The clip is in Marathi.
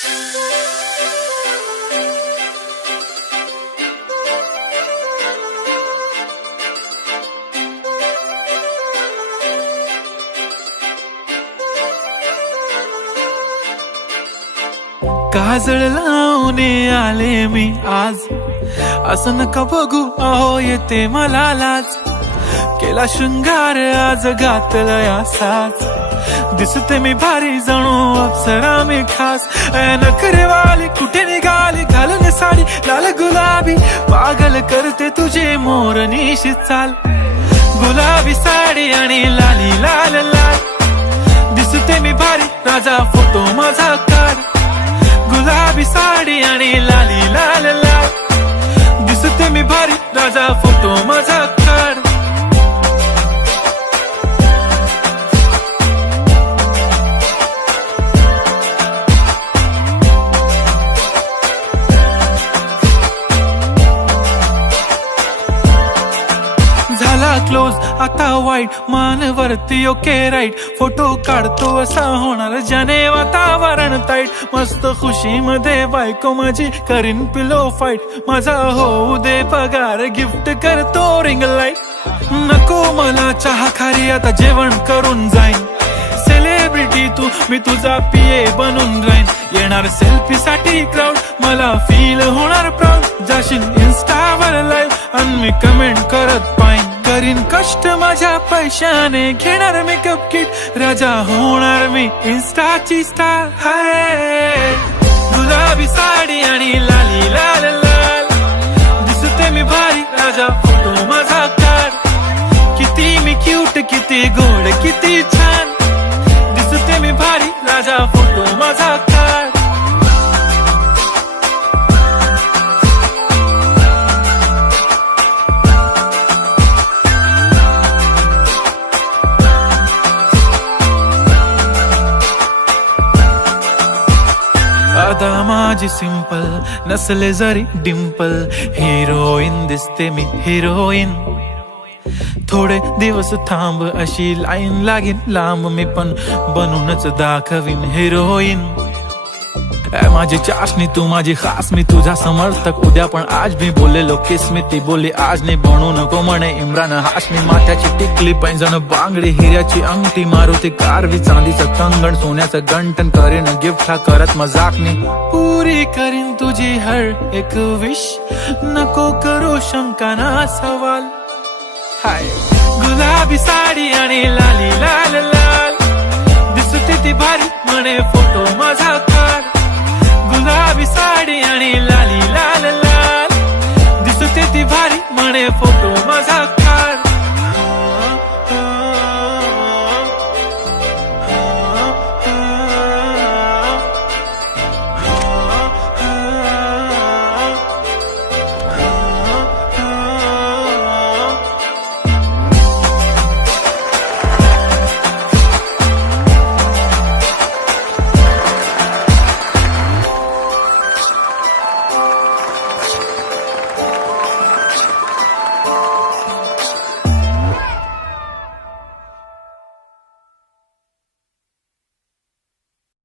काजळ लावून आले मी आज, असं नका बघू अहो येते मला लाज. केला शृंगार आज घातला साज, दिसते मी भारी जणू अप्सरा मी खास. नखरेवाली कुठे निघाली घालून साडी लाल गुलाबी, पागल करते तुझे मोरनीशी चाल. गुलाबी साडी आणि लाली लाल लाल, दिसते मी भारी राजा फोटो माझा काढ. गुलाबी साडी आणि लाली लाल लाल, दिसते मी भारी राजा फोटो माझा काढ. झाला क्लोज आता वाईट, मान वरती ओके राईट. फोटो काढतो असा होणार ज्याने वातावरण ताईट. मस्त खुशी मध्ये बायको माझी करीन पिलो फाईट. माझा होऊ दे पगार गिफ्ट करतो रिंग लाईट. नको मला चहा खारी आता जेवण करून जाईन. सेलिब्रिटी तू मी तुझा पिये बनून राहीन. येणार सेल्फी साठी क्राऊड मला फील होणार प्राऊड. जाशील इन्स्टावर लाईव्ह आणि मी कमेंट करत पाईन. करीन कष्ट माझ्या पैशाने घेणार मेकअप किट. राजा होणार मी इन्स्टाची स्टार. हाय गुलाबी साडी आणि लाली लाल लाल, दिसते मी भारी राजा फोटो माझा काढ. किती मी क्यूट किती गोड किती छान, दिसते मी भारी राजा फोटो माझा काढ. अदा माझी सिंपल नसले जरी डिंपल, हिरोईन दिसते मी हिरोईन. थोडे दिवस थांब अशी लाईन लागेल लांब, मी पण बनूनच दाखवीन हिरोईन. माझी चाशनी तू माझी खास, मी तुझा समर्थक उद्या पण आज. मी बोललेलो किस मी ती बोलली आज नाही. बनू नको म्हणे इम्रान हाशमी. माथ्याची टिकली पैंजण बांगडी हिऱ्याची अंगठी, मारुती कारवी चांदीचं कंगण सोन्याचं गंटन. करीन गिफ्ट हा करत मजाकनी. पुरी करीन तुझी हर एक विश, नको करू शंका ना सवाल. हाय गुलाबी साडी आणि लाली लाल लाल, दिसते ती भारी म्हणे फोटो माझा काढ. गुलाबी साडी आणि लाली लाल लाल, दिसते ती भारी म्हणे फोटो माझा.